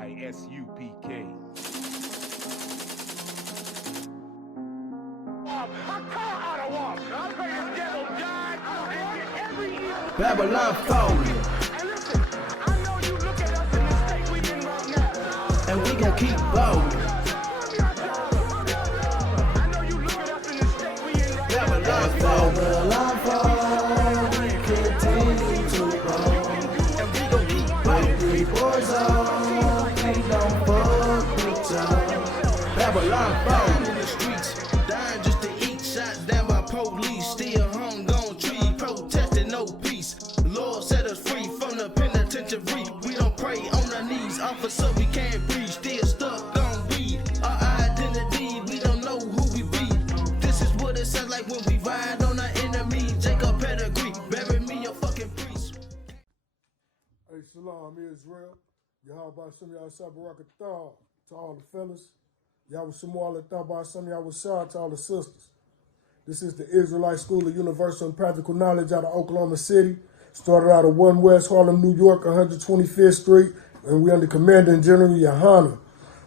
I.S.U.P.K. Babylon falling. I know you look at us in the state we in right now. And we gon' keep ballin'. I know you look at us in the state we in right now. Babylon fall. We continue to ball. And we gon' keep ballin'. Three boys on. We don't fuck with y'all. Babylon falling in the streets. Dying just to eat. Shot down by police. Still hung on tree. Protesting no peace. Lord set us free from the penitentiary. We don't pray on our knees. Officer, we can't breathe. Still stuck on weed. Our identity, we don't know who we be. This is what it sounds like when we ride on our enemy. Jacob pedigree. Bury me a fucking priest. Hey, Shalom, Israel. GEN.YAHANNA to all the fellas. To all the sisters. This is the Israelite School of Universal and Practical Knowledge out of Oklahoma City. Started out of 1 West Harlem, New York, 125th Street. And we're under Commanding General Yahanna.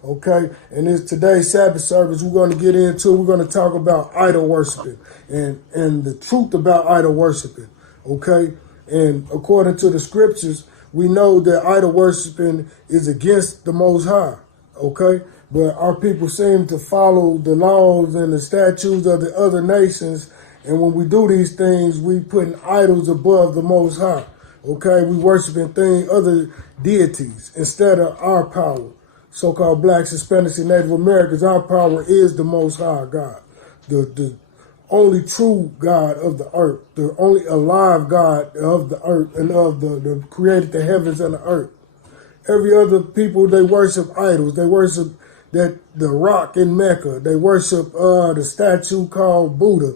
Okay? And it's today's Sabbath service we're going to get into. We're going to talk about idol worshiping and the truth about idol worshiping. Okay? And according to the scriptures, we know that idol worshiping is against the Most High. Okay? But our people seem to follow the laws and the statutes of the other nations. And when we do these things, we putting idols above the Most High. Okay, we worshiping other deities instead of our power. So-called blacks, Hispanics, and Native Americans, our power is the Most High God, the only true God of the earth, the only alive God of the earth and of the created the heavens and the earth. Every other people, they worship idols. They worship the rock in Mecca. They worship the statue called Buddha.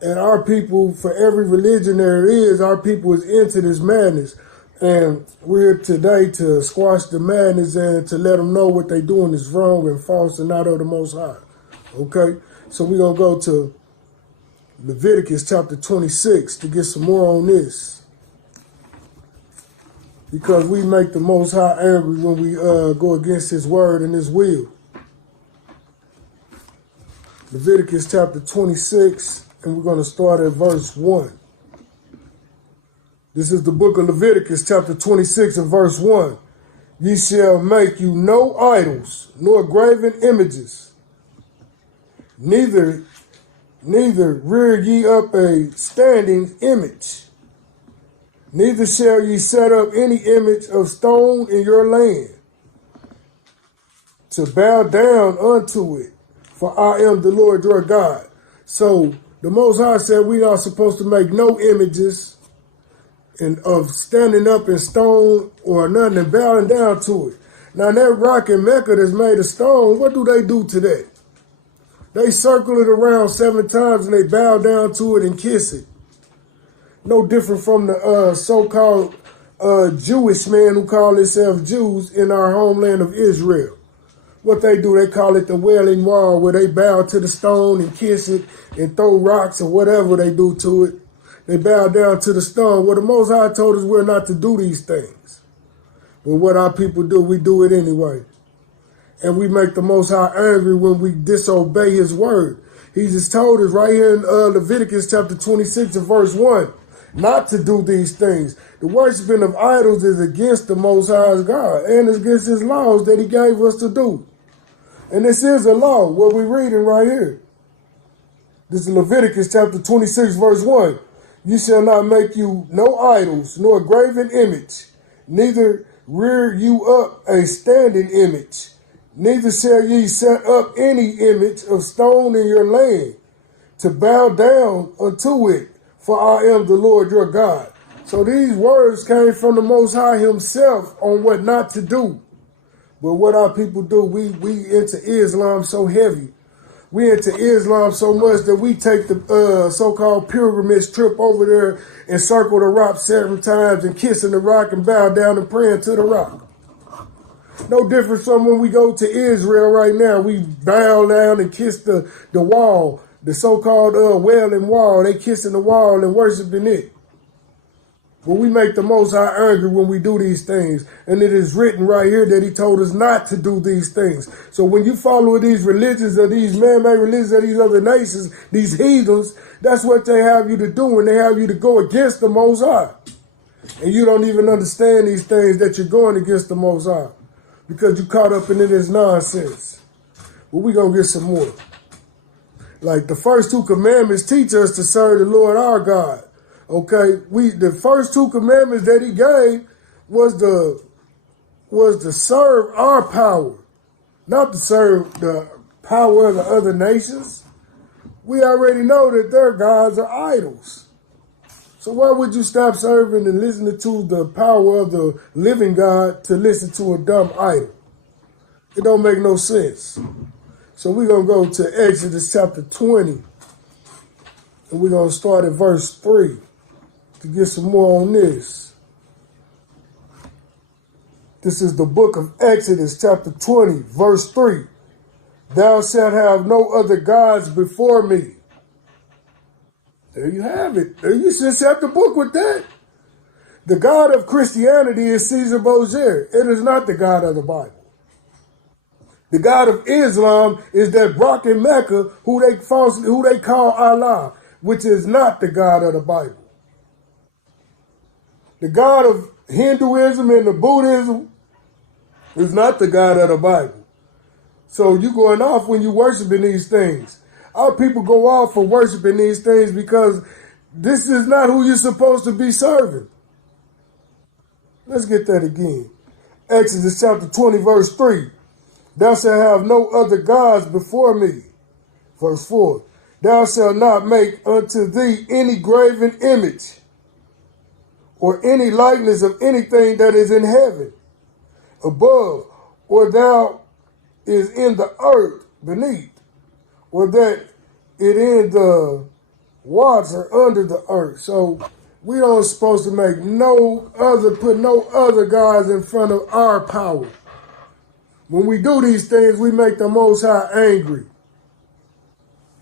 And our people, for every religion there is, our people is into this madness. And we're today to squash the madness and to let them know what they're doing is wrong and false and not of the Most High. Okay? So we're going to go to Leviticus chapter 26 to get some more on this. Because we make the Most High angry when we go against his word and his will. Leviticus chapter 26. And we're going to start at verse 1. This is the book of Leviticus, chapter 26 and verse 1. Ye shall make you no idols, nor graven images, neither rear ye up a standing image, neither shall ye set up any image of stone in your land, to bow down unto it, for I am the Lord your God. So, the Most High said we are supposed to make no images of standing up in stone or nothing and bowing down to it. Now that rock in Mecca that's made of stone, what do they do to that? They circle it around 7 times and they bow down to it and kiss it. No different from the so-called Jewish men who call themselves Jews in our homeland of Israel. What they do, they call it the Wailing Wall, where they bow to the stone and kiss it and throw rocks or whatever they do to it. They bow down to the stone. Well, the Most High told us we're not to do these things. But what our people do, we do it anyway. And we make the Most High angry when we disobey his word. He just told us right here in Leviticus chapter 26 and verse 1, not to do these things. The worshiping of idols is against the Most High's God and is against his laws that he gave us to do. And this is a law, what we're reading right here. This is Leviticus chapter 26, verse 1. You shall not make you no idols, nor graven image, neither rear you up a standing image, neither shall ye set up any image of stone in your land, to bow down unto it, for I am the Lord your God. So these words came from the Most High himself on what not to do. But what our people do, we into Islam so heavy. We into Islam so much that we take the so-called pilgrimage trip over there and circle the rock 7 times and kissing the rock and bow down and praying to the rock. No different from when we go to Israel right now. We bow down and kiss the wall, the so-called Wailing Wall. They kissing the wall and worshiping it. But we make the Most High angry when we do these things. And it is written right here that he told us not to do these things. So when you follow these religions or these man-made religions of these other nations, these heathens, that's what they have you to do. And they have you to go against the Most High. And you don't even understand these things that you're going against the Most High. Because you caught up in this nonsense. But we're going to get some more. Like the first 2 commandments teach us to serve the Lord our God. Okay, the first 2 commandments that he gave was to serve our power, not to serve the power of the other nations. We already know that their gods are idols. So why would you stop serving and listening to the power of the living God to listen to a dumb idol? It don't make no sense. So we're going to go to Exodus chapter 20, and we're going to start at verse 3. To get some more on this. This is the book of Exodus, chapter 20, verse 3. Thou shalt have no other gods before me. There you have it. There you should set the book with that. The God of Christianity is Caesar Borgia. It is not the God of the Bible. The God of Islam is that Brock in Mecca who they call Allah, which is not the God of the Bible. The God of Hinduism and the Buddhism is not the God of the Bible. So you going off when you worshiping these things. Our people go off for worshiping these things because this is not who you're supposed to be serving. Let's get that again. Exodus chapter 20, verse 3. Thou shalt have no other gods before me. Verse 4. Thou shalt not make unto thee any graven image or any likeness of anything that is in heaven above, or thou is in the earth beneath, or that it in the water under the earth. So we don't supposed to make put no other gods in front of our power. When we do these things, we make the Most High angry.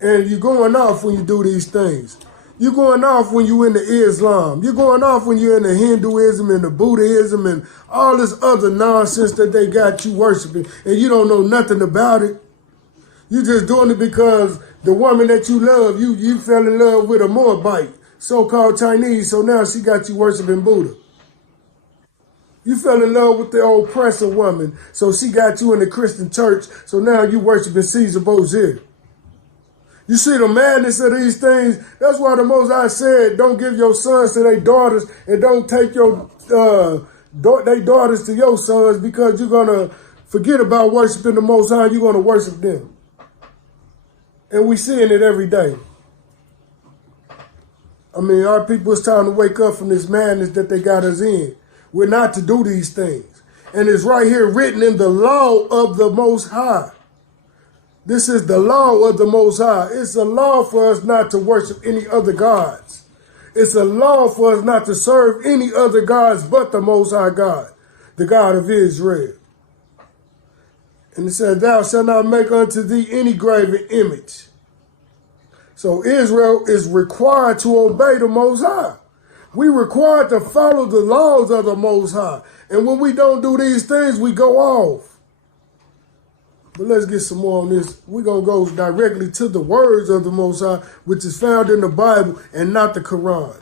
And you're going off when you do these things. You're going off when you're into Islam. You're going off when you're into Hinduism and the Buddhism and all this other nonsense that they got you worshiping, and you don't know nothing about it. You're just doing it because the woman that you love, you fell in love with a Moabite, so-called Chinese, so now she got you worshiping Buddha. You fell in love with the oppressor woman, so she got you in the Christian church, so now you worshiping Caesar Borgia. You see the madness of these things? That's why the Most High said, don't give your sons to their daughters and don't take your their daughters to your sons, because you're going to forget about worshiping the Most High. You're going to worship them. And we seeing it every day. I mean, our people, it's time to wake up from this madness that they got us in. We're not to do these things. And it's right here written in the law of the Most High. This is the law of the Most High. It's a law for us not to worship any other gods. It's a law for us not to serve any other gods but the Most High God, the God of Israel. And it says, thou shalt not make unto thee any graven image. So Israel is required to obey the Most High. We required to follow the laws of the Most High. And when we don't do these things, we go off. But let's get some more on this. We're going to go directly to the words of the Most High, which is found in the Bible and not the Quran,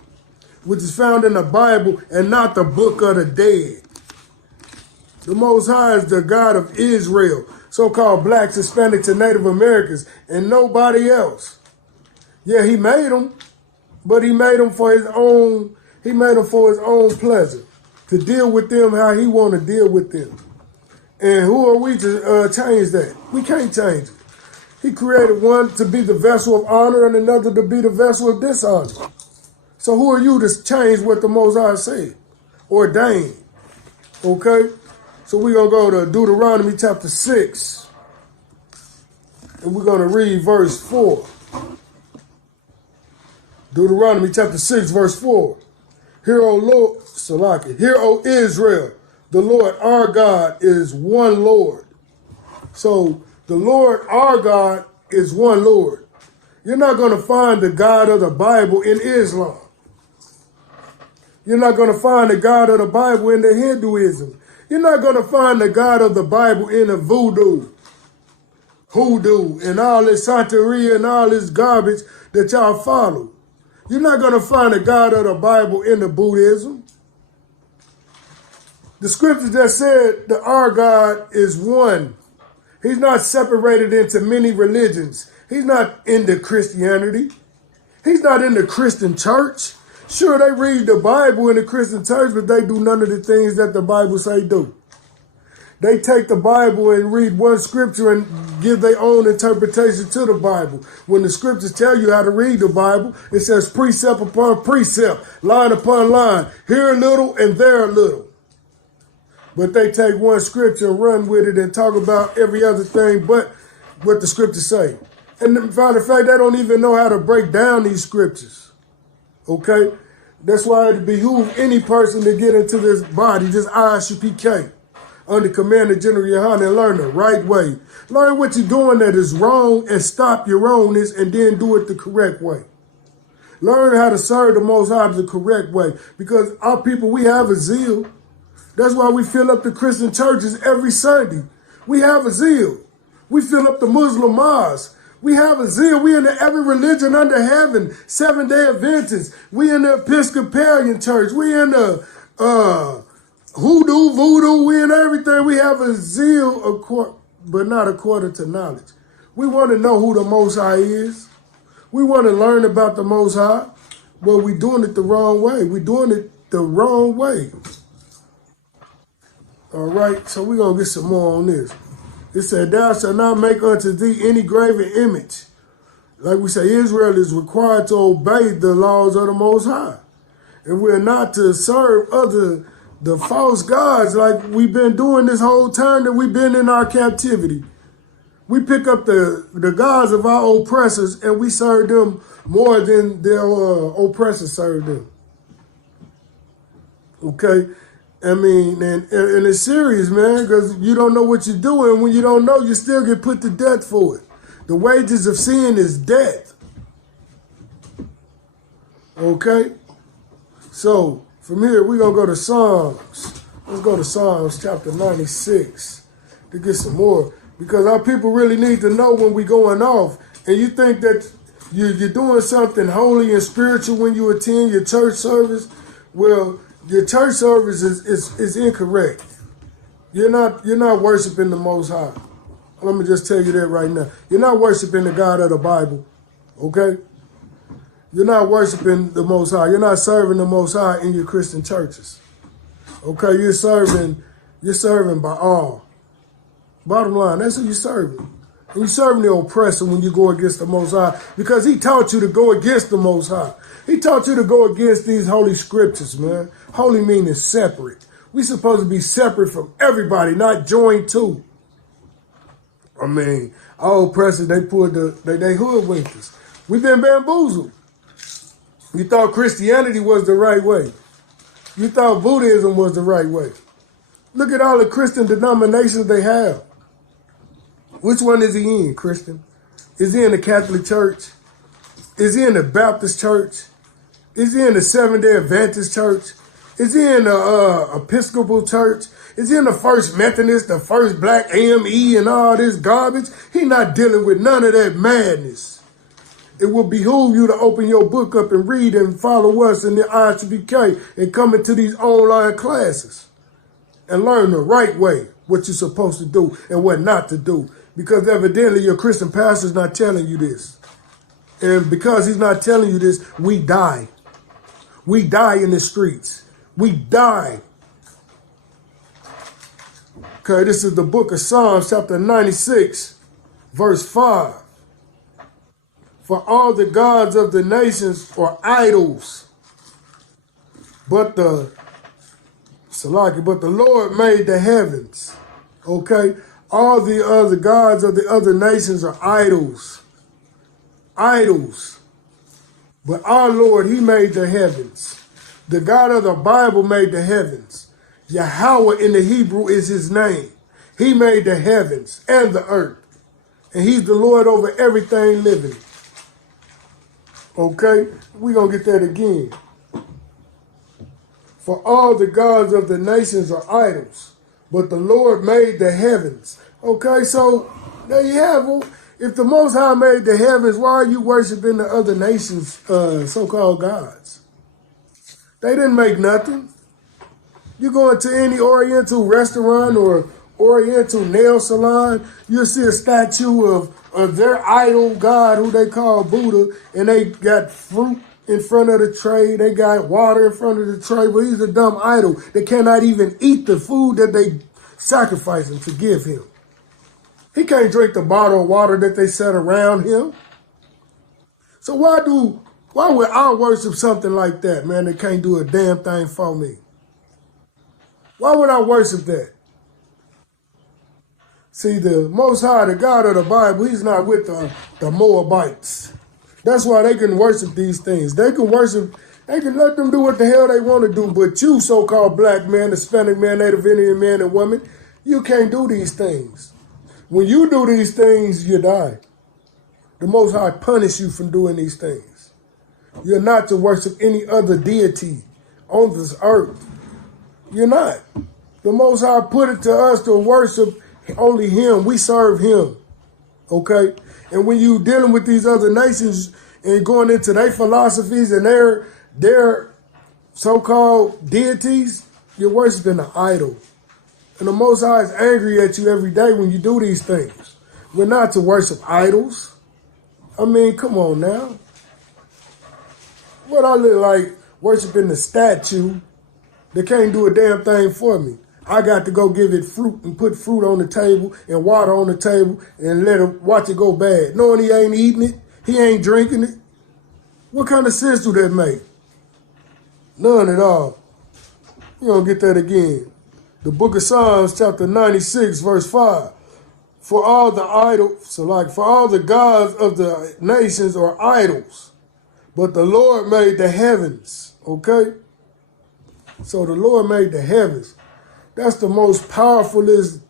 which is found in the Bible and not the Book of the Dead. The Most High is the God of Israel, so-called blacks, Hispanics, and Native Americans, and nobody else. Yeah, he made them, but he made them for his own. He made them for his own pleasure, to deal with them how he want to deal with them. And who are we to change that? We can't change it. He created one to be the vessel of honor and another to be the vessel of dishonor. So who are you to change what the Most High said, ordained? Okay? So we're going to go to Deuteronomy chapter 6. And we're going to read verse 4. Deuteronomy chapter 6, verse 4. Hear, O Lord, Salaki, hear, O Israel, the Lord our God is one Lord. So the Lord our God is one Lord. You're not going to find the God of the Bible in Islam. You're not going to find the God of the Bible in the Hinduism. You're not going to find the God of the Bible in the voodoo, hoodoo, and all this Santeria and all this garbage that y'all follow. You're not going to find the God of the Bible in the Buddhism. The scriptures that said that our God is one. He's not separated into many religions. He's not into Christianity. He's not in the Christian church. Sure, they read the Bible in the Christian church, but they do none of the things that the Bible say do. They take the Bible and read one scripture and give their own interpretation to the Bible. When the scriptures tell you how to read the Bible, it says precept upon precept, line upon line, here a little and there a little. But they take one scripture and run with it and talk about every other thing but what the scriptures say. And in fact, they don't even know how to break down these scriptures. Okay? That's why it behooves any person to get into this body, this I.S.U.P.K, under command of Gen.YAHANNA, and learn the right way. Learn what you're doing that is wrong and stop your wrongness and then do it the correct way. Learn how to serve the Most High the correct way. Because our people, we have a zeal. That's why we fill up the Christian churches every Sunday. We have a zeal. We fill up the Muslim mosques. We have a zeal. We in every religion under heaven. Seventh-day Adventists. We in the Episcopalian church. We in the hoodoo, voodoo. We in everything. We have a zeal, but not according to knowledge. We want to know who the Most High is. We want to learn about the Most High, but we're doing it the wrong way. We're doing it the wrong way. All right, so we're going to get some more on this. It said, thou shalt not make unto thee any graven image. Like we say, Israel is required to obey the laws of the Most High. And we're not to serve the false gods like we've been doing this whole time that we've been in our captivity. We pick up the gods of our oppressors and we serve them more than their oppressors serve them. Okay? I mean, and it's serious, man, because you don't know what you're doing. When you don't know, you still get put to death for it. The wages of sin is death. Okay? So, from here, we're going to go to Psalms. Let's go to Psalms chapter 96 to get some more. Because our people really need to know when we're going off. And you think that you're doing something holy and spiritual when you attend your church service. Well, your church service is incorrect. You're not worshiping the Most High. Let me just tell you that right now. You're not worshiping the God of the Bible. Okay? You're not worshiping the Most High. You're not serving the Most High in your Christian churches. Okay? You're serving Baal. Bottom line, that's who you're serving. And you're serving the oppressor when you go against the Most High because he taught you to go against the Most High. He taught you to go against these holy scriptures, man. Holy meaning separate. We supposed to be separate from everybody, not joined to. I mean, our oppressors, they hoodwinked us. We've been bamboozled. You thought Christianity was the right way. You thought Buddhism was the right way. Look at all the Christian denominations they have. Which one is he in, Christian? Is he in the Catholic Church? Is he in the Baptist Church? Is he in the Seventh-day Adventist Church? Is he in the Episcopal Church? Is he in the First Methodist, the First Black AME and all this garbage? He not dealing with none of that madness. It will behoove you to open your book up and read and follow us in the I.S.U.P.K and come into these online classes and learn the right way, what you're supposed to do and what not to do. Because evidently your Christian pastor's not telling you this. And because he's not telling you this, we die. We die in the streets. We die. Okay, this is the book of Psalms, chapter 96, verse 5. For all the gods of the nations are idols, but the Lord made the heavens. Okay? All the other gods of the other nations are idols. Idols. But our Lord, he made the heavens. The God of the Bible made the heavens. Yahweh in the Hebrew is his name. He made the heavens and the earth. And he's the Lord over everything living. Okay? We're going to get that again. For all the gods of the nations are idols, but the Lord made the heavens. Okay, so there you have it. If the Most High made the heavens, why are you worshiping the other nations' so-called gods? They didn't make nothing. You go into any Oriental restaurant or Oriental nail salon, you'll see a statue of their idol god who they call Buddha, and they got fruit in front of the tray. They got water in front of the tray, but he's a dumb idol. They cannot even eat the food that they sacrificing to give him. He can't drink the bottle of water that they set around him. So why would I worship something like that, man, that can't do a damn thing for me? Why would I worship that? See, the Most High, the God of the Bible, he's not with the Moabites. That's why they can worship these things. They can let them do what the hell they want to do. But you, so-called black man, Hispanic man, Native Indian man and woman, you can't do these things. When you do these things, you die. The Most High punish you from doing these things. You're not to worship any other deity on this earth. You're not. The Most High put it to us to worship only him. We serve him. Okay? And when you dealing with these other nations and going into their philosophies and their so-called deities, you're worshiping an idol. And the Most High is angry at you every day when you do these things. We're not to worship idols. I mean, come on now. What I look like worshiping the statue that can't do a damn thing for me. I got to go give it fruit and put fruit on the table and water on the table and let him watch it go bad. Knowing he ain't eating it, he ain't drinking it. What kind of sense do that make? None at all. We're going to get that again. The book of Psalms, chapter 96, verse 5. For all the gods of the nations are idols, but the Lord made the heavens. Okay? So the Lord made the heavens. That's the most powerfulest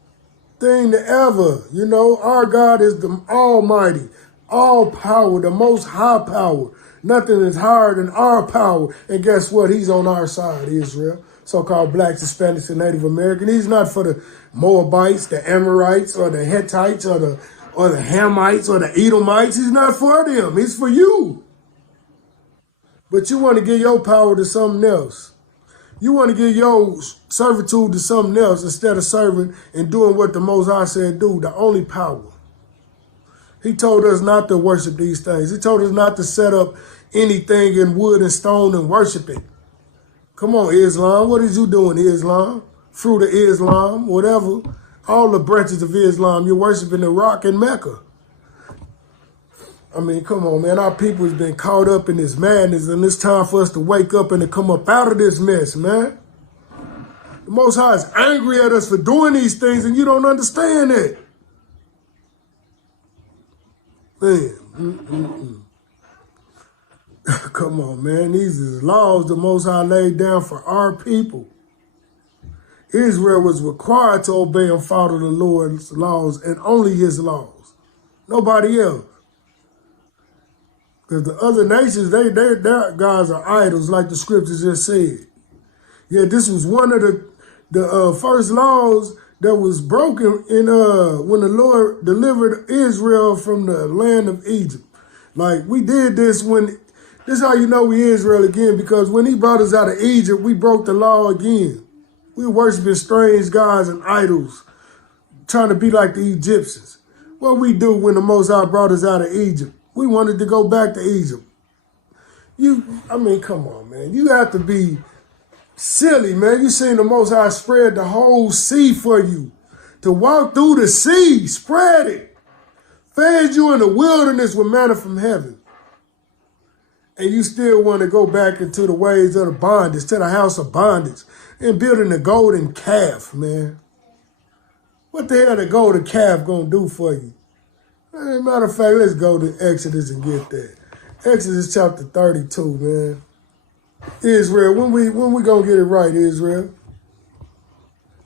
thing to ever. You know, our God is the almighty, all power, the most high power. Nothing is higher than our power. And guess what? He's on our side, Israel. So-called blacks, Hispanics, and Native American. He's not for the Moabites, the Amorites, or the Hittites, or the Hamites, or the Edomites. He's not for them. He's for you. But you want to give your power to something else. You want to give your servitude to something else instead of serving and doing what the Most High said do, the only power. He told us not to worship these things. He told us not to set up anything in wood and stone and worship it. Come on, Islam. What is you doing, Islam? Fruit of Islam, whatever. All the branches of Islam, you're worshiping the rock in Mecca. I mean, come on, man. Our people has been caught up in this madness, and it's time for us to wake up and to come up out of this mess, man. The Most High is angry at us for doing these things, and you don't understand it. Man, come on, man. These is laws the Most High laid down for our people. Israel was required to obey and follow the Lord's laws and only his laws. Nobody else. Because the other nations, their gods are idols, like the scriptures just said. Yeah, this was one of the first laws that was broken in when the Lord delivered Israel from the land of Egypt. Like, we did this this is how you know we Israel again, because when he brought us out of Egypt, we broke the law again. We were worshiping strange gods and idols, trying to be like the Egyptians. What we do when the Most High brought us out of Egypt? We wanted to go back to Egypt. I mean, come on, man. You have to be silly, man. You seen the Most High spread the whole sea for you. To walk through the sea, spread it. Fed you in the wilderness with manna from heaven. And you still want to go back into the ways of the bondage, to the house of bondage, and building the golden calf, man. What the hell the golden calf gonna do for you? As a matter of fact, let's go to Exodus and get that. Exodus chapter 32, man. Israel, when we gonna get it right, Israel?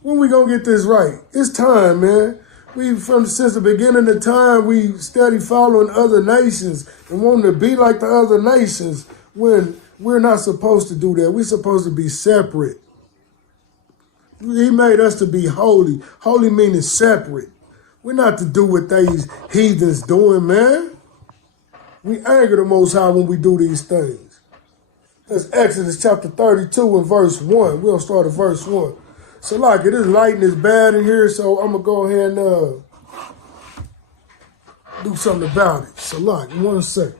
When we gonna get this right? It's time, man. Since the beginning of time, we steady following other nations and wanting to be like the other nations when We're not supposed to do that. We're supposed to be separate. He made us to be holy. Holy meaning separate. We're not to do what these heathens doing, man. We anger the Most High when we do these things. That's Exodus chapter 32 and verse 1. We'll start at verse 1. So like this lighting is bad in here, so I'm going to go ahead and do something about it. So like, 1 second.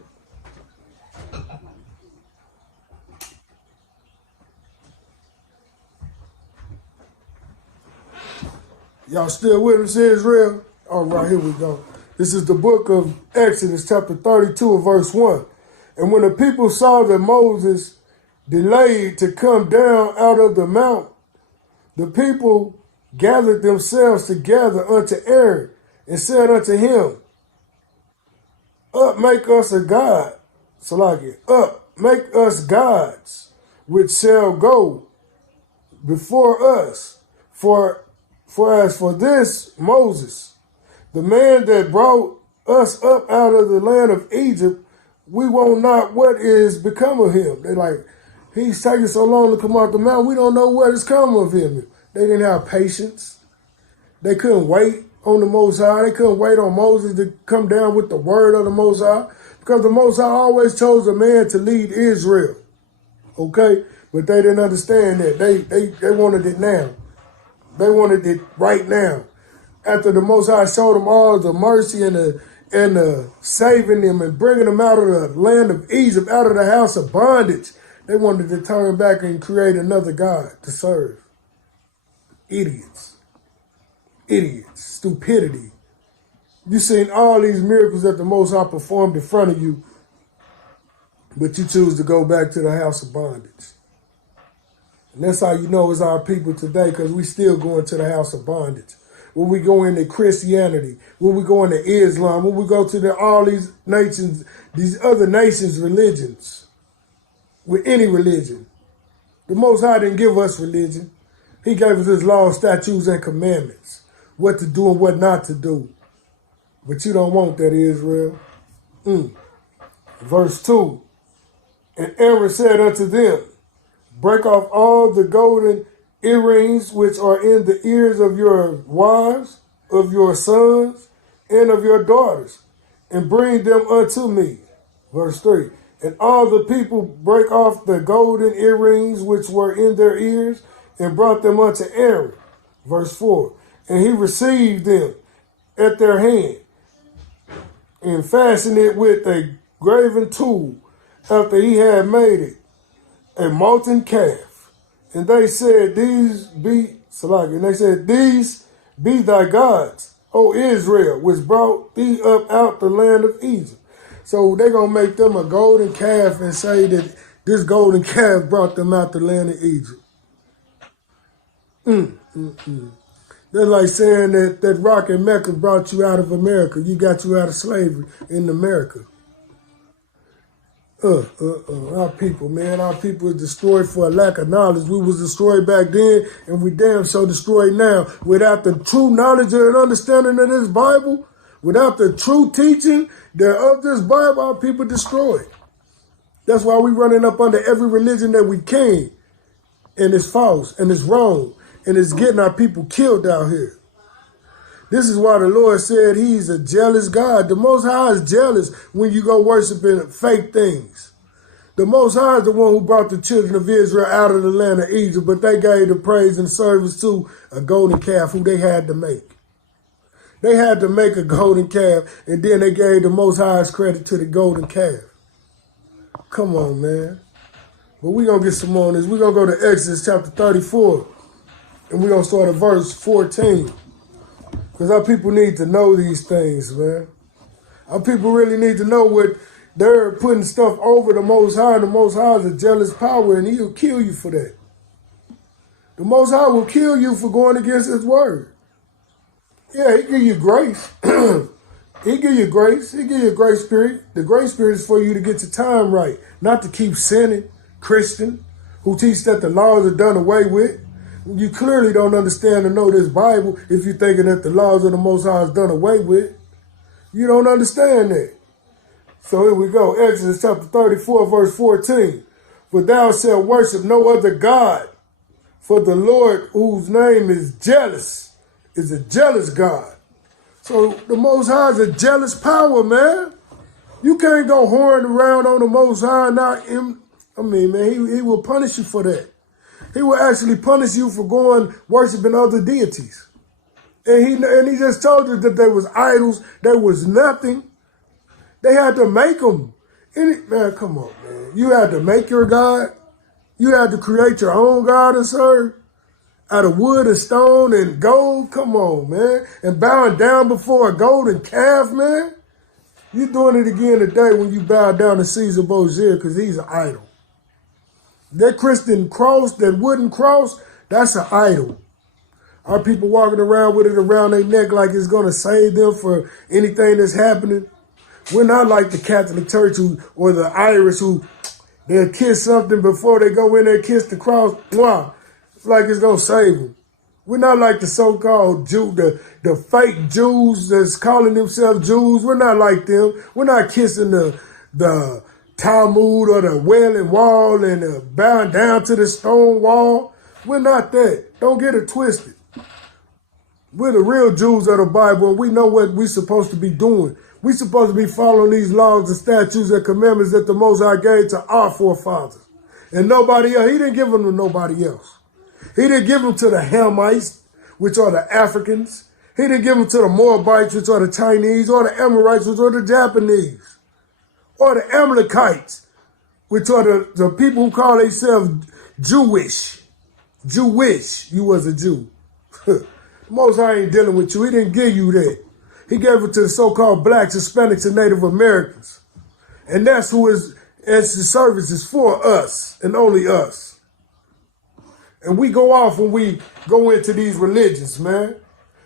Y'all still with us, Israel? All right, here we go. This is the book of Exodus, chapter 32, verse 1. And when the people saw that Moses delayed to come down out of the mount, the people gathered themselves together unto Aaron and said unto him, Up, make us a god. Salakia, up, make us gods, which shall go before us. For as for this Moses, the man that brought us up out of the land of Egypt, we won't not what is become of him. They like, he's taking so long to come out the mountain, we don't know what has come of him. They didn't have patience. They couldn't wait on the Most High. They couldn't wait on Moses to come down with the word of the Most High, because the Most High always chose a man to lead Israel. Okay? But they didn't understand that. They wanted it now. They wanted it right now. After the Most High showed them all the mercy and the saving them and bringing them out of the land of Egypt, out of the house of bondage, they wanted to turn back and create another God to serve. Idiots. Stupidity. You've seen all these miracles that the Most High performed in front of you, but you choose to go back to the house of bondage. And that's how you know it's our people today, because we still going to the house of bondage. When we go into Christianity, when we go into Islam, when we go to all these nations, these other nations' religions, with any religion. The Most High didn't give us religion. He gave us his laws, statutes, and commandments, what to do and what not to do. But you don't want that, Israel. Verse 2, and Aaron said unto them, Break off all the golden earrings which are in the ears of your wives, of your sons, and of your daughters, and bring them unto me. Verse 3, and all the people break off the golden earrings which were in their ears, and brought them unto Aaron. Verse 4, and he received them at their hand, and fastened it with a graven tool, after he had made it a molten calf. And they said, These be thy gods, O Israel, which brought thee up out the land of Egypt. So they're going to make them a golden calf and say that this golden calf brought them out the land of Egypt. They're like saying that rock in Mecca brought you out of America. You got you out of slavery in America. Our people, man. Our people is destroyed for a lack of knowledge. We was destroyed back then, and we damn so destroyed now. Without the true knowledge and understanding of this Bible, without the true teaching of this Bible, our people destroyed. That's why we running up under every religion that we can. And it's false, and it's wrong, and it's getting our people killed out here. This is why the Lord said he's a jealous God. The Most High is jealous when you go worshiping fake things. The Most High is the one who brought the children of Israel out of the land of Egypt, but they gave the praise and service to a golden calf who they had to make. They had to make a golden calf, and then they gave the Most High's credit to the golden calf. Come on, man. But we're going to get some more on this. We're going to go to Exodus chapter 34, and we're going to start at verse 14. Because our people need to know these things, man. Our people really need to know what they're putting stuff over the Most High. The Most High is a jealous power, and he'll kill you for that. The Most High will kill you for going against his word. Yeah, he give you grace. He give you grace. He give you a grace period. The grace period is for you to get your time right, not to keep sinning. Christian, who teach that the laws are done away with. You clearly don't understand or know this Bible if you're thinking that the laws of the Most High is done away with. You don't understand that. So here we go. Exodus chapter 34, verse 14. For thou shalt worship no other God. For the Lord, whose name is jealous, is a jealous God. So the Most High is a jealous power, man. You can't go whoring around on the Most High. I mean, man, he will punish you for that. He will actually punish you for going worshiping other deities. And he just told you that there was idols, there was nothing. They had to make them. Man, come on, man. You had to make your God. You had to create your own God and serve out of wood and stone and gold. Come on, man. And bowing down before a golden calf, man. You're doing it again today when you bow down to Caesar Borgia because he's an idol. That Christian cross, that wooden cross, that's an idol. Are people walking around with it around their neck like it's going to save them for anything that's happening? We're not like the Catholic Church or the Irish who they'll kiss something before they go in there, kiss the cross. Mwah. It's like it's going to save them. We're not like the so-called Jew, the fake Jews that's calling themselves Jews. We're not like them. We're not kissing the Talmud or the Wailing Wall and bowing down to the stone wall. We're not that. Don't get it twisted. We're the real Jews of the Bible, and we know what we're supposed to be doing. We're supposed to be following these laws and statutes and commandments that the Most High gave to our forefathers. And nobody else. He didn't give them to nobody else. He didn't give them to the Hamites, which are the Africans. He didn't give them to the Moabites, which are the Chinese, or the Amorites, which are the Japanese, or the Amalekites, which are the people who call themselves Jewish. Jewish. You was a Jew. The Most High ain't dealing with you. He didn't give you that. He gave it to the so-called blacks, Hispanics, and Native Americans. And that's who his service is for, us, and only us. And we go off when we go into these religions, man.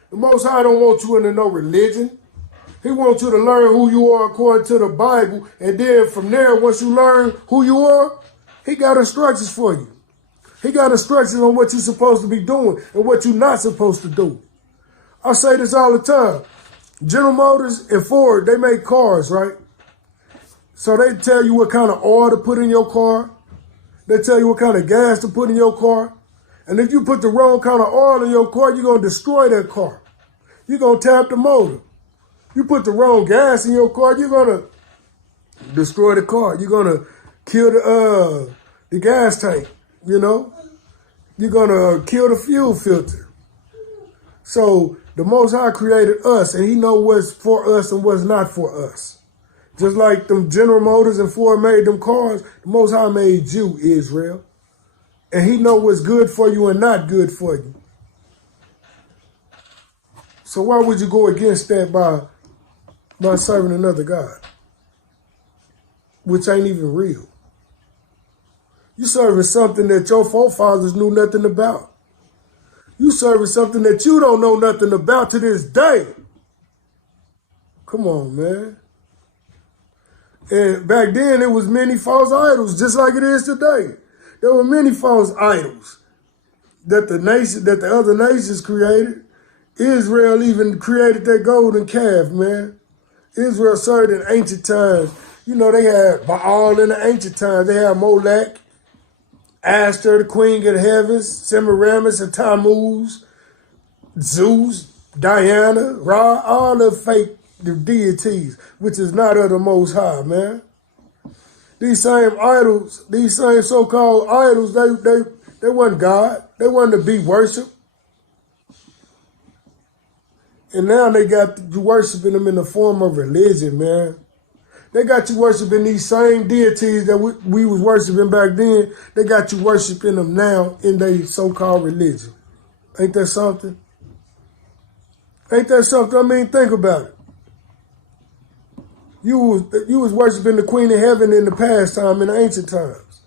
The Most High don't want you into no religion. He wants you to learn who you are according to the Bible. And then from there, once you learn who you are, he got instructions for you. He got instructions on what you're supposed to be doing and what you're not supposed to do. I say this all the time. General Motors and Ford, they make cars, right? So they tell you what kind of oil to put in your car. They tell you what kind of gas to put in your car. And if you put the wrong kind of oil in your car, you're going to destroy that car. You're going to tap the motor. You put the wrong gas in your car, you're going to destroy the car. You're going to kill the gas tank, you know. You're going to kill the fuel filter. So the Most High created us, and he knows what's for us and what's not for us. Just like them General Motors and Ford made them cars, the Most High made you, Israel. And he knows what's good for you and not good for you. So why would you go against that by serving another God? Which ain't even real. You serving something that your forefathers knew nothing about. You serving something that you don't know nothing about to this day. Come on, man. And back then, it was many false idols, just like it is today. There were many false idols that the other nations created. Israel even created that golden calf, man. Israel served in ancient times. You know, they had Baal in the ancient times. They had Molech, Ashtar, the queen of the heavens, Semiramis and Tammuz, Zeus, Diana, Ra, all the fake deities, which is not of the Most High, man. These same idols, these same so-called idols, they wasn't God. They wasn't to be worshipped. And now they got you worshiping them in the form of religion, man. They got you worshiping these same deities that we was worshiping back then. They got you worshiping them now in their so-called religion. Ain't that something? Ain't that something? I mean, think about it. You was worshiping the Queen of Heaven in the past time, in the ancient times.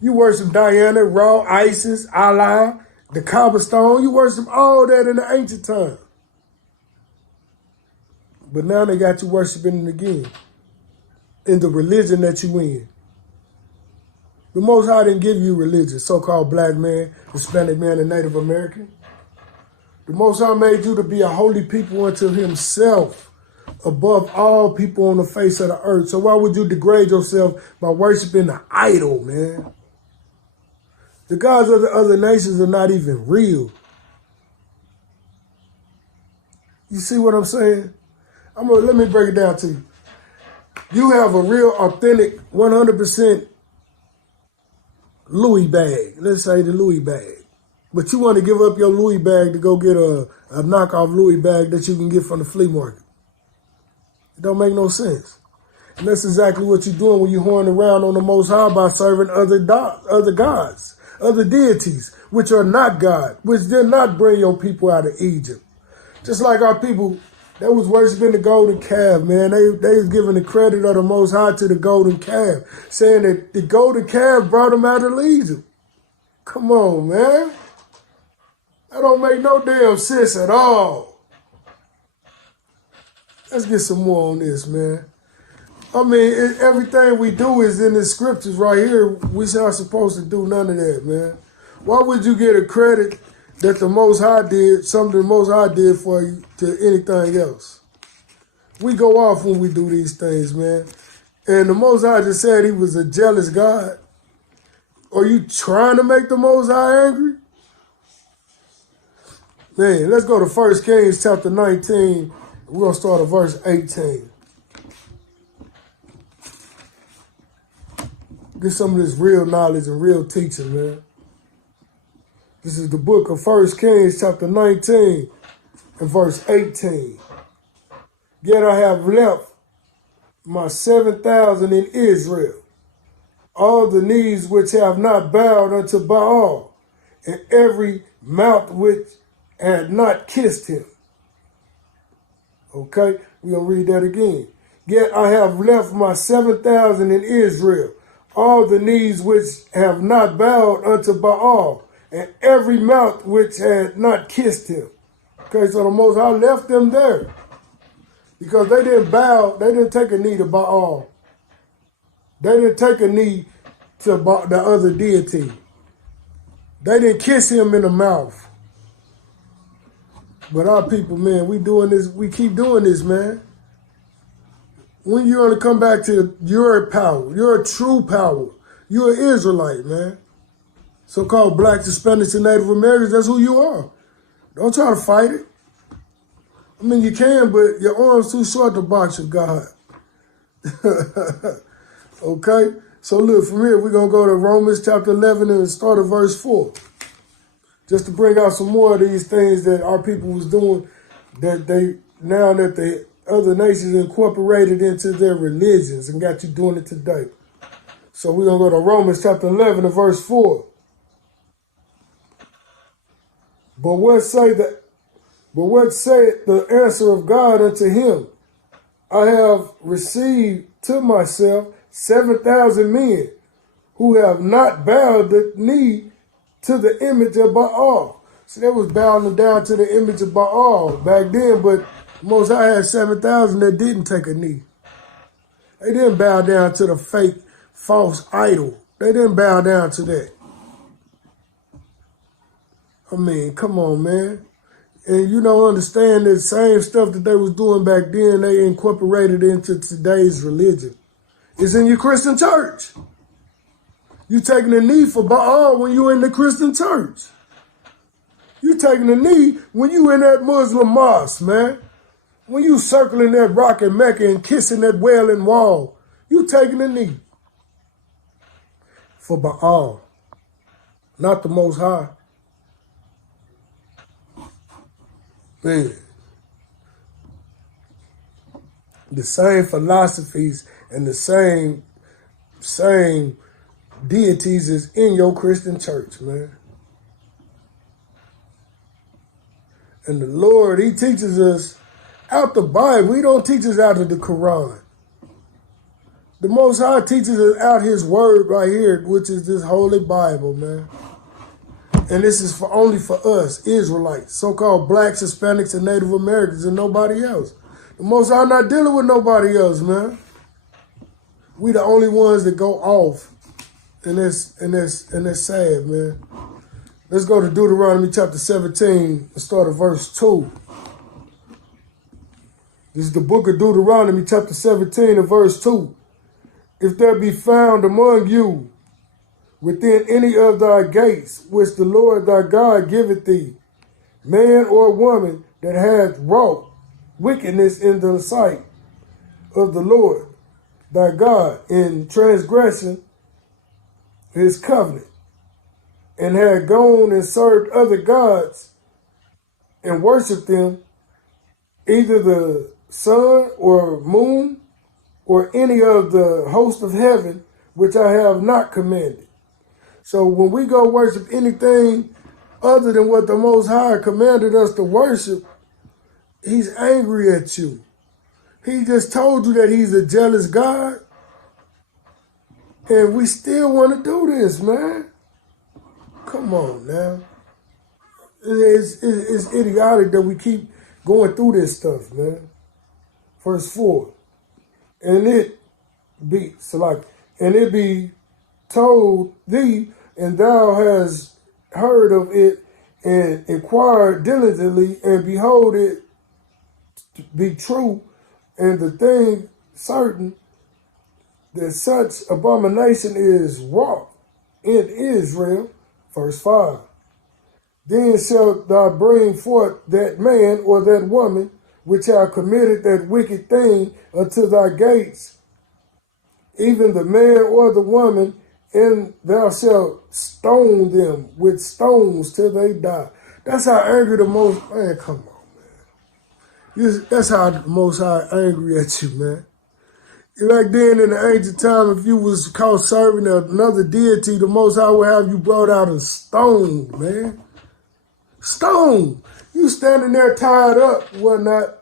You worship Diana, Ra, Isis, Allah, the cobblestone. You worship all that in the ancient time. But now they got you worshiping it again in the religion that you in. The Most High didn't give you religion, so-called black man, Hispanic man, and Native American. The Most High made you to be a holy people unto himself, above all people on the face of the earth. So why would you degrade yourself by worshiping the idol, man? The gods of the other nations are not even real. You see what I'm saying? Let me break it down to you. You have a real, authentic, 100% Louis bag. Let's say the Louis bag. But you want to give up your Louis bag to go get a knockoff Louis bag that you can get from the flea market. It don't make no sense. And that's exactly what you're doing when you're whoring around on the Most High by serving other gods, other deities, which are not God, which did not bring your people out of Egypt. Just like our people that was worshiping the golden calf, man. They was giving the credit of the Most High to the golden calf, saying that the golden calf brought them out of Egypt. Come on, man. That don't make no damn sense at all. Let's get some more on this, man. I mean, everything we do is in the scriptures right here. We're not supposed to do none of that, man. Why would you get a credit that the Most High did, something the Most High did for you, to anything else? We go off when we do these things, man. And the Most High just said he was a jealous God. Are you trying to make the Most High angry? Man, let's go to 1 Kings chapter 19. We're going to start at verse 18. Get some of this real knowledge and real teaching, man. This is the book of 1 Kings chapter 19 and verse 18. Yet I have left my 7,000 in Israel, all the knees which have not bowed unto Baal, and every mouth which had not kissed him. Okay, we're going to read that again. Yet I have left my 7,000 in Israel, all the knees which have not bowed unto Baal, and every mouth which had not kissed him. Okay, so the Most High left them there because they didn't bow, they didn't take a knee to Baal. They didn't take a knee to the other deity. They didn't kiss him in the mouth. But our people, man, we doing this, we keep doing this, man. When you're going to come back to your power, your true power, you're an Israelite, man. So-called blacks, Hispanics, and Native Americans, that's who you are. Don't try to fight it. I mean, you can, but your arm's too short to box with God. Okay? So look, from here, we're going to go to Romans chapter 11 and start at verse 4. Just to bring out some more of these things that our people was doing, that they, now that the other nations incorporated into their religions and got you doing it today. So we're going to go to Romans chapter 11 and verse 4. But what saith the answer of God unto him? I have received to myself 7,000 men who have not bowed the knee to the image of Baal. So they was bowing down to the image of Baal back then, but Most High had 7,000 that didn't take a knee. They didn't bow down to the fake, false idol. They didn't bow down to that. I mean, come on, man. And you don't understand the same stuff that they was doing back then, they incorporated into today's religion. It's in your Christian church. You taking a knee for Baal when you in the Christian church. You taking a knee when you in that Muslim mosque, man. When you circling that rock in Mecca and kissing that wailing wall, you taking a knee for Baal, not the Most High. Man, the same philosophies and the same deities is in your Christian church, man. And the Lord, he teaches us out the Bible. He don't teach us out of the Quran. The Most High teaches us out his word right here, which is this holy Bible, man. And this is only for us, Israelites, so-called blacks, Hispanics, and Native Americans, and nobody else. The Most High not dealing with nobody else, man. We the only ones that go off. And that's sad, man. Let's go to Deuteronomy chapter 17 and start at verse 2. This is the book of Deuteronomy, chapter 17 and verse 2. If there be found among you within any of thy gates, which the Lord thy God giveth thee, man or woman that hath wrought wickedness in the sight of the Lord thy God in transgression his covenant, and had gone and served other gods and worshipped them, either the sun or moon or any of the host of heaven, which I have not commanded. So when we go worship anything other than what the Most High commanded us to worship, he's angry at you. He just told you that he's a jealous God, and we still want to do this, man. Come on now. It's idiotic that we keep going through this stuff, man. Verse 4. And it be told thee, and thou hast heard of it, and inquired diligently, and behold it to be true, and the thing certain, that such abomination is wrought in Israel. Verse 5. Then shalt thou bring forth that man or that woman which have committed that wicked thing unto thy gates, even the man or the woman, and thou shalt stone them with stones till they die. That's how angry the Most, man, come on, man. That's how the Most High angry at you, man. Back then in the ancient time, if you was caught serving another deity, the Most High would have you brought out and stoned, man. Stone. You standing there tied up, whatnot,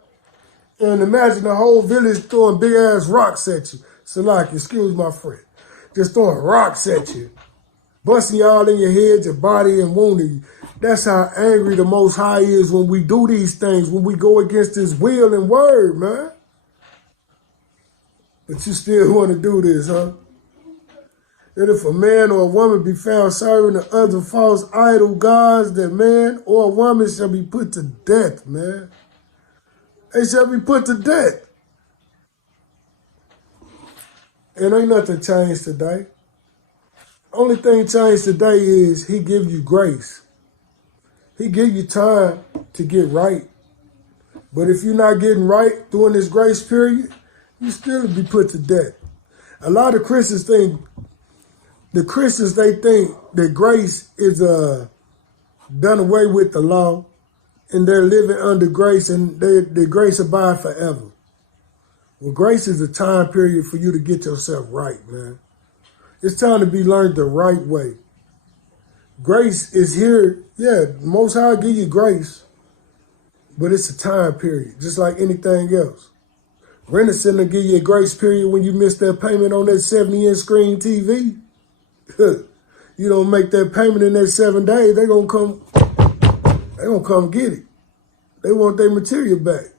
and imagine the whole village throwing big ass rocks at you. So like, excuse my friend, just throwing rocks at you, busting you all in your head, your body, and wounding you. That's how angry the Most High is when we do these things, when we go against his will and word, man. But you still want to do this, huh? That if a man or a woman be found serving the other false idol gods, that man or a woman shall be put to death, man. They shall be put to death. And ain't nothing changed today. Only thing changed today is he give you grace. He give you time to get right. But if you're not getting right during this grace period, you still be put to death. A lot of Christians think, they think that grace is done away with the law, and they're living under grace, and the grace abide forever. Well, grace is a time period for you to get yourself right, man. It's time to be learned the right way. Grace is here. Yeah, Most High give you grace, but it's a time period, just like anything else. Rent-A-Center will give you a grace period when you miss that payment on that 70-inch screen TV. You don't make that payment in that 7 days, they gonna come get it. They want their material back.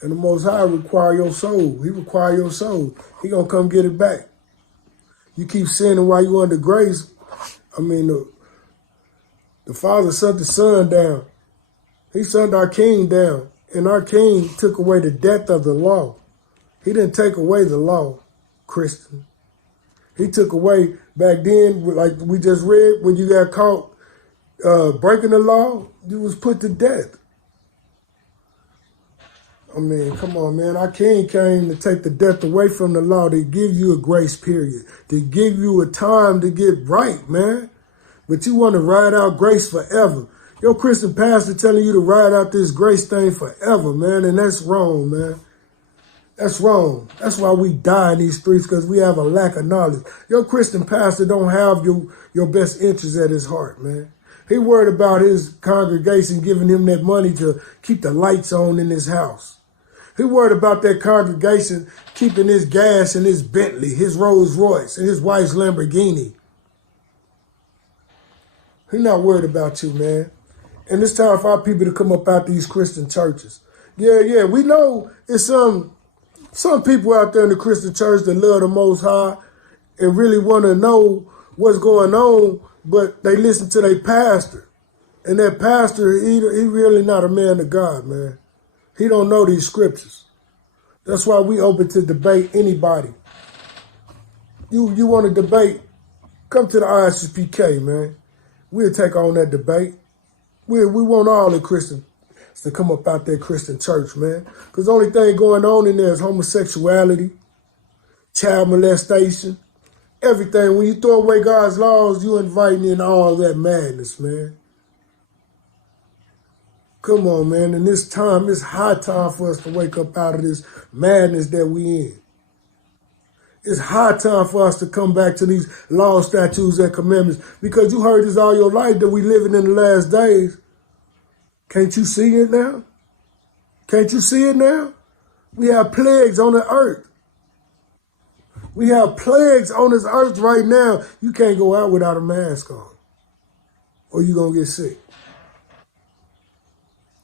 And the Most High require your soul. He require your soul. He gonna come get it back. You keep sinning while you under grace. I mean, the Father sent the Son down. He sent our King down. And our King took away the death of the law. He didn't take away the law, Christian. He took away, back then, like we just read, when you got caught breaking the law, you was put to death. I mean, come on, man. Our King came to take the death away from the law, to give you a grace period, to give you a time to get right, man. But you want to ride out grace forever. Your Christian pastor telling you to ride out this grace thing forever, man, and that's wrong, man. That's wrong. That's why we die in these streets, because we have a lack of knowledge. Your Christian pastor don't have your best interests at his heart, man. He worried about his congregation giving him that money to keep the lights on in his house. He worried about that congregation keeping his gas in his Bentley, his Rolls Royce, and his wife's Lamborghini. He's not worried about you, man. And it's time for our people to come up out these Christian churches. Yeah, we know it's some people out there in the Christian church that love the Most High and really want to know what's going on, but they listen to their pastor. And that pastor, he really not a man of God, man. He don't know these scriptures. That's why we open to debate anybody. You want to debate, come to the I.S.U.P.K, man. We'll take on that debate. We want all the Christians to come up out that Christian church, man. Because the only thing going on in there is homosexuality, child molestation, everything. When you throw away God's laws, you inviting in all that madness, man. Come on, man. In this time, it's high time for us to wake up out of this madness that we in. It's high time for us to come back to these laws, statutes, and commandments. Because you heard this all your life that we living in the last days. Can't you see it now? Can't you see it now? We have plagues on the earth. We have plagues on this earth right now. You can't go out without a mask on, or you're going to get sick.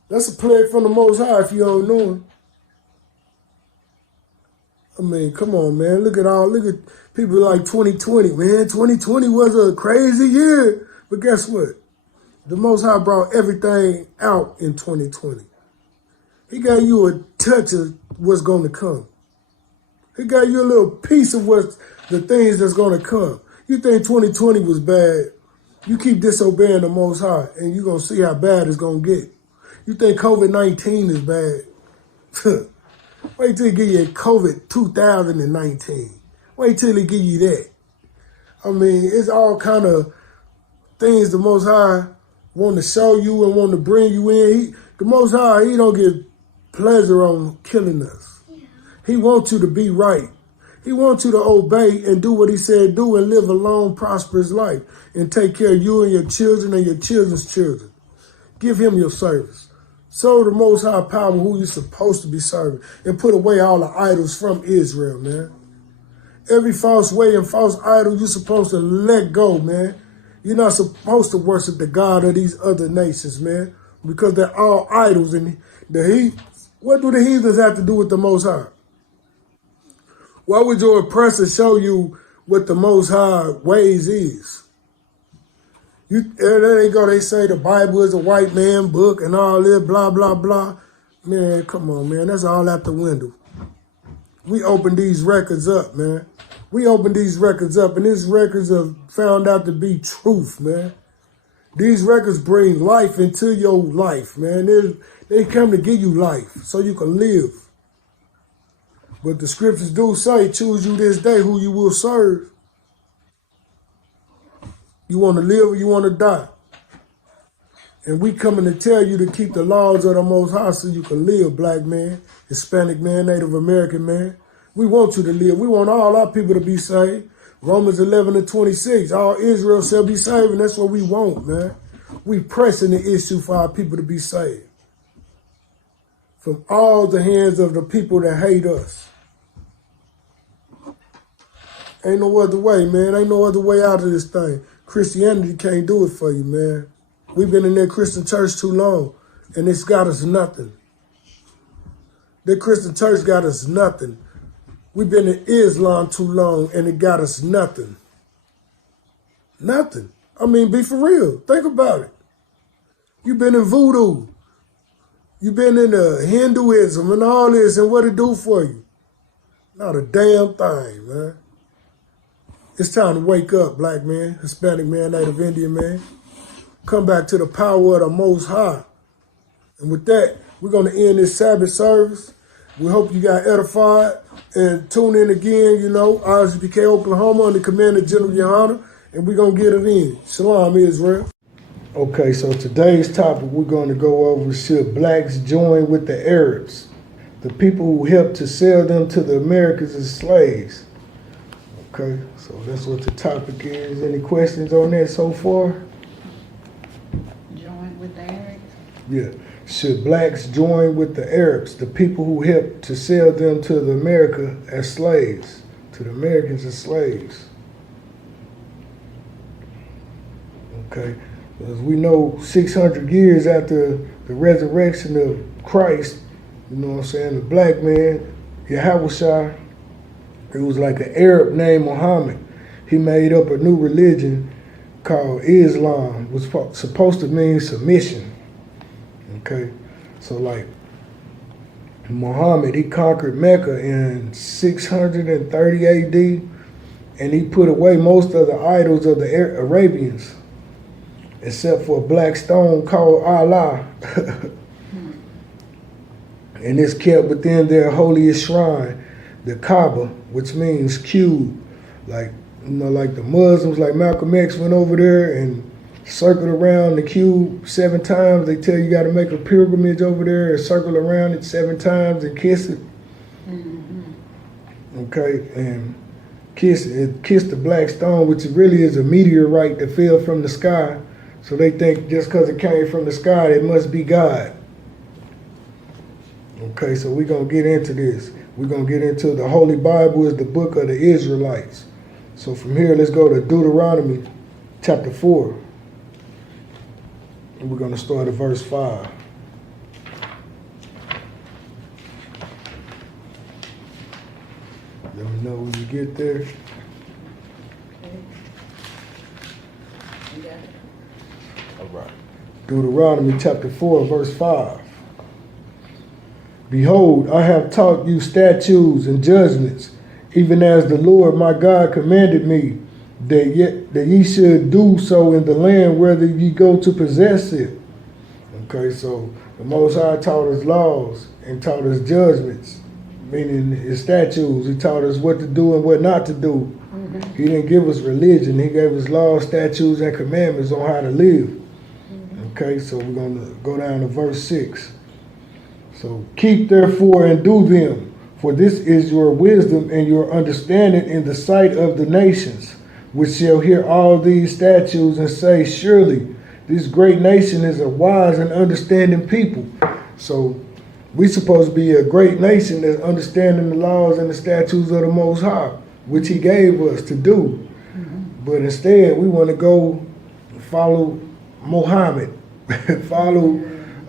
That's a plague from the Most High if you don't know him. I mean, come on, man. Look at people like 2020, man. 2020 was a crazy year. But guess what? The Most High brought everything out in 2020. He gave you a touch of what's going to come. He gave you a little piece of the things that's going to come. You think 2020 was bad, you keep disobeying the Most High, and you're going to see how bad it's going to get. You think COVID-19 is bad. Wait till he give you COVID 2019. Wait till he give you that. I mean, it's all kind of things the Most High want to show you and want to bring you in. The Most High, he don't get pleasure on killing us. He wants you to be right. He wants you to obey and do what he said do and live a long, prosperous life and take care of you and your children and your children's children. Give him your service. Serve the Most High power who you're supposed to be serving and put away all the idols from Israel, man. Every false way and false idol you're supposed to let go, man. You're not supposed to worship the God of these other nations, man, because they're all idols. And what do the heathens have to do with the Most High? Why would your oppressor show you what the Most High ways is? There they go, they say the Bible is a white man book and all this, blah, blah, blah. Man, come on, man, that's all out the window. We opened these records up, man. We opened these records up, and these records have found out to be truth, man. These records bring life into your life, man. They come to give you life so you can live. But the scriptures do say, choose you this day who you will serve. You want to live or you want to die. And we coming to tell you to keep the laws of the Most High so you can live, black man, Hispanic man, Native American man. We want you to live. We want all our people to be saved. Romans 11:26, all Israel shall be saved, and that's what we want, man. We pressing the issue for our people to be saved from all the hands of the people that hate us. Ain't no other way, man. Ain't no other way out of this thing. Christianity can't do it for you, man. We've been in that Christian church too long, and it's got us nothing. That Christian church got us nothing. We've been in Islam too long, and it got us nothing. Nothing. I mean, be for real. Think about it. You've been in voodoo. You've been in Hinduism and all this, and what it do for you? Not a damn thing, man. It's time to wake up, black man, Hispanic man, Native Indian man. Come back to the power of the Most High. And with that, we're going to end this Sabbath service. We hope you got edified. And tune in again, I.S.U.P.K, Oklahoma, under command of GEN.YAHANNA. And we're going to get it in. Shalom, Israel. Okay, so today's topic we're going to go over, should blacks join with the Arabs, the people who helped to sell them to the Americans as slaves? Okay, so that's what the topic is. Any questions on that so far? Join with the Arabs? Yeah. Should blacks join with the Arabs, the people who helped to sell them to the America as slaves, to the Americans as slaves? Okay. As we know, 600 years after the resurrection of Christ, the black man, Yahushua, it was like an Arab named Muhammad. He made up a new religion called Islam, was supposed to mean submission. Okay, so Muhammad, he conquered Mecca in 630 AD, and he put away most of the idols of the Arabians, except for a black stone called Allah. And it's kept within their holiest shrine, the Kaaba, which means cube. Like, you know, like the Muslims, like Malcolm X went over there and circled around the cube 7 times. They tell you got to make a pilgrimage over there and circle around it 7 times and kiss it. Okay, and kiss the black stone, which really is a meteorite that fell from the sky. So they think just because it came from the sky, it must be God. Okay, so we're going to get into this. We're going to get into the Holy Bible is the book of the Israelites. So from here, let's go to Deuteronomy chapter 4. And we're going to start at verse 5. Let me know when you get there. All right. Deuteronomy chapter 4, verse 5. Behold, I have taught you statutes and judgments, even as the Lord my God commanded me, that ye should do so in the land whether ye go to possess it. Okay, so the Most High taught us laws and taught us judgments, meaning his statutes. He taught us what to do and what not to do. He didn't give us religion. He gave us laws, statutes, and commandments on how to live. Okay, so we're going to go down to verse 6. So keep therefore and do them, for this is your wisdom and your understanding in the sight of the nations, which shall hear all these statutes and say, surely this great nation is a wise and understanding people. So we're supposed to be a great nation that's understanding the laws and the statutes of the Most High, which he gave us to do. But instead, we want to go follow Muhammad, follow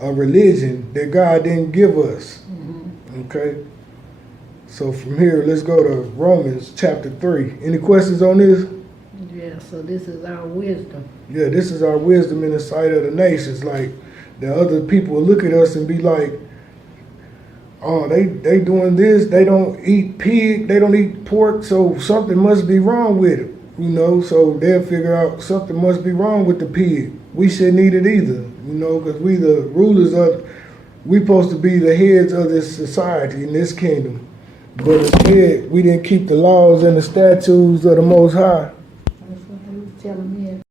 a religion that God didn't give us. Okay? So from here, let's go to Romans chapter 3. Any questions on this? Yeah, so this is our wisdom. Yeah, this is our wisdom in the sight of the nations. Like, the other people will look at us and be like, oh, they doing this, they don't eat pig, they don't eat pork, so something must be wrong with it. You know, so they'll figure out something must be wrong with the pig. We shouldn't eat it either, you know, because we the rulers of, we supposed to be the heads of this society, in this kingdom. But instead, we didn't keep the laws and the statutes of the Most High. That's what they was telling me.